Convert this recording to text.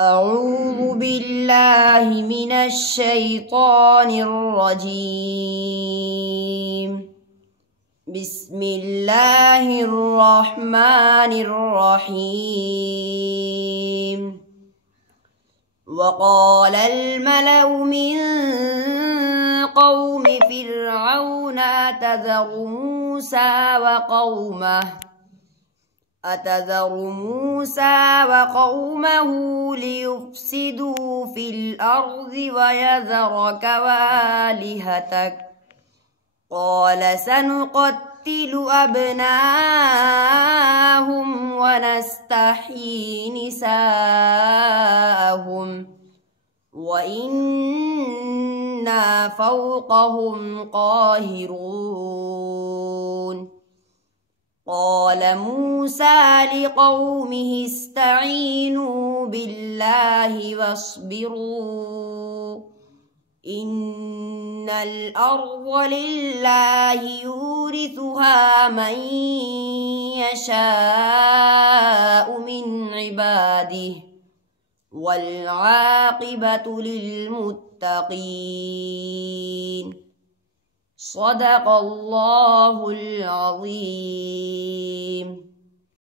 أعوذ بالله من الشيطان الرجيم. بسم الله الرحمن الرحيم. وقال الملأ من قوم فرعون أتذر موسى وقومه ليفسدوا في الأرض ويذرك وآلهتك قال سنقتل أبناءهم ونستحيي نساءهم وإنا فوقهم قاهرون. قال موسى لقومه استعينوا بالله واصبروا إن الأرض لله يورثها من يشاء من عباده والعاقبة للمتقين. صدق الله العظيم.